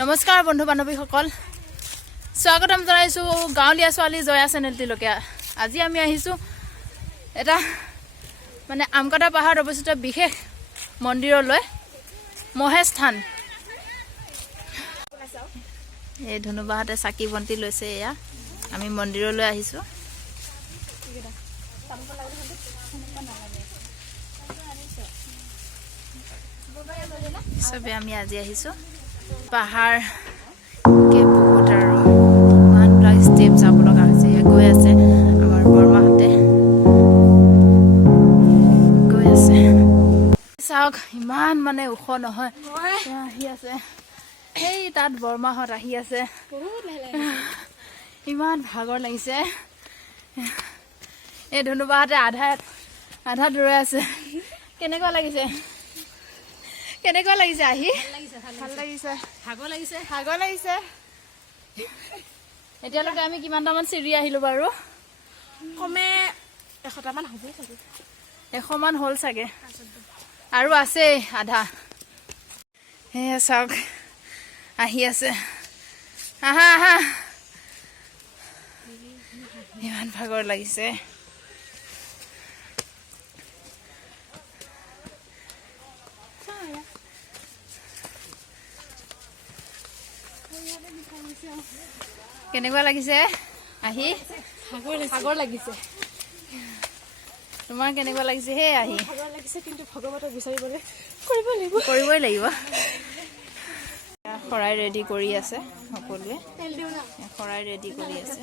নমস্কাৰ বন্ধু বান্ধৱীসকল স্বাগতম জনাইছো গাঁৱলীয়া ছোৱালী জয়া চেনেলটিলৈকে আজি আমি আহিছো এটা মানে আমকাটা পাহাৰত অৱস্থিত বিশেষ মন্দিৰলৈ মহেশ থান এই ধনুবাহতে চাকি বন্তি লৈছে এয়া আমি মন্দিৰলৈ আহিছো সবে আমি আজি আহিছো পাহাৰ কে বহুত আৰু ইমান বিলাক ষ্টেপ যাব লগা হৈছে গৈ আছে আমাৰ বৰমাহতে গৈ আছে চাওক ইমান মানে ওখ নহয় আহি আছে এই তাত বৰমাহত আহি আছে ইমান ভাগৰ লাগিছে এই ধনুবাহতে আধা দৌৰাই আছে কেনেকুৱা লাগিছে আহি ভাল লাগিছে ভাগৰ লাগিছে এতিয়ালৈকে আমি কিমানটামান চিৰি আহিলো বাৰু কমে 100টামান হ'ব চাগে 100 মান হ'ল চাগে আৰু আছে আধা এয়া চাওক আহি আছে আহা ইমান ভাগৰ লাগিছে কেনেকুৱা লাগিছে আহি ভাগৰ লাগিছে তোমাৰ কেনেকুৱা লাগিছে হে আহি ভাগৰ লাগিছে কিন্তু ভগৱানক বিচাৰিবলৈ কৰিবই লাগিব খৰাই ৰেডি কৰি আছে সকলোৱে খৰাই ৰেডি কৰি আছে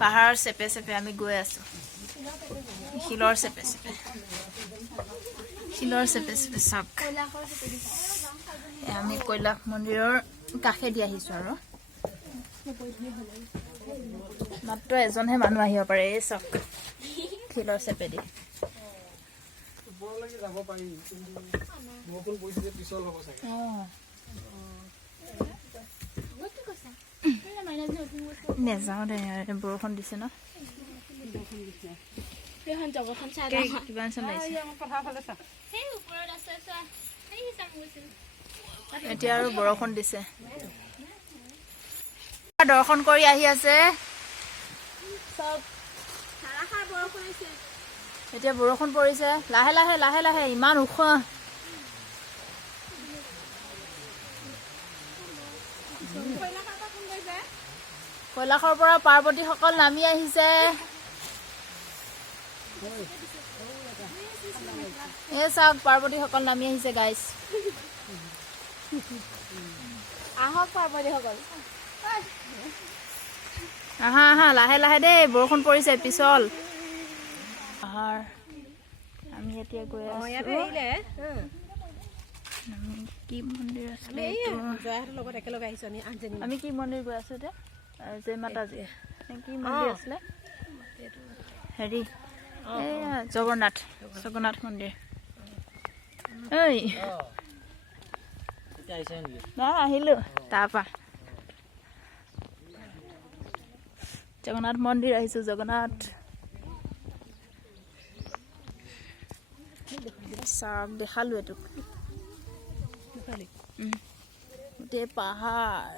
পাহাৰৰ চেপে চেপে আমি গৈ আছো শিলৰ চেপে চাওক আমি কৈলাশ মন্দিৰৰ কাষেদি আহিছো আৰু মাত্ৰ এজনহে মানুহ আহিব পাৰে এই চাওক শিলৰ চেপেদি নেযাওঁ দে বৰষুণ দিছে ন কিমান চন লাগিছে এতিয়া আৰু বৰষুণ দিছে দৰ্শন কৰি আহি আছে এতিয়া বৰষুণ পৰিছে লাহে লাহে ইমান ওখ কৈলাশৰ পৰা পাৰ্বতীসকল নামি আহিছে এই চাওক পাৰ্বতীসকল নামি আহিছে গাইজ আহক পাৰ্বতীসকল আহা লাহে দেই বৰষুণ পৰিছে পিছল পাহাৰ আমি এতিয়া গৈ আছো কি মন্দিৰ আছিলে আমি কি মন্দিৰ গৈ আছো এতিয়া জয় মাতাজী কি মন্দিৰ আছিলে হেৰি জগন্নাথ মন্দিৰ এই আহিলো তাৰপৰা জগন্নাথ মন্দিৰ আহিছো জগন্নাথ চাওক দেখালোঁ এইটোক গোটেই পাহাৰ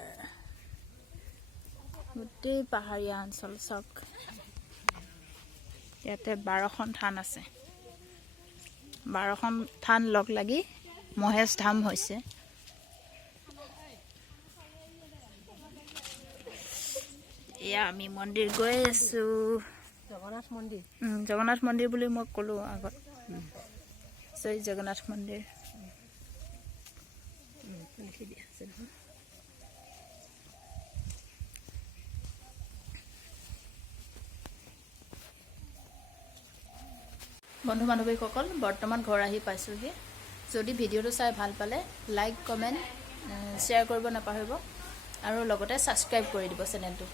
গোটেই পাহাৰীয়া অঞ্চল চাওক ইয়াতে 12খন থান আছে 12খন থান লগ লাগি মহেশ ধাম হৈছে এয়া আমি মন্দিৰ গৈ আছো জগন্নাথ মন্দিৰ বুলি মই ক'লো আগত জয় জগন্নাথ মন্দিৰ বন্ধু বান্ধৱীসকল বৰ্তমান ঘৰ আহি পাইছোহি যদি ভিডিঅ'টো চাই ভাল পালে লাইক কমেণ্ট শ্বেয়াৰ কৰিব নাপাহৰিব আৰু লগতে ছাবস্ক্ৰাইব কৰি দিব চেনেলটো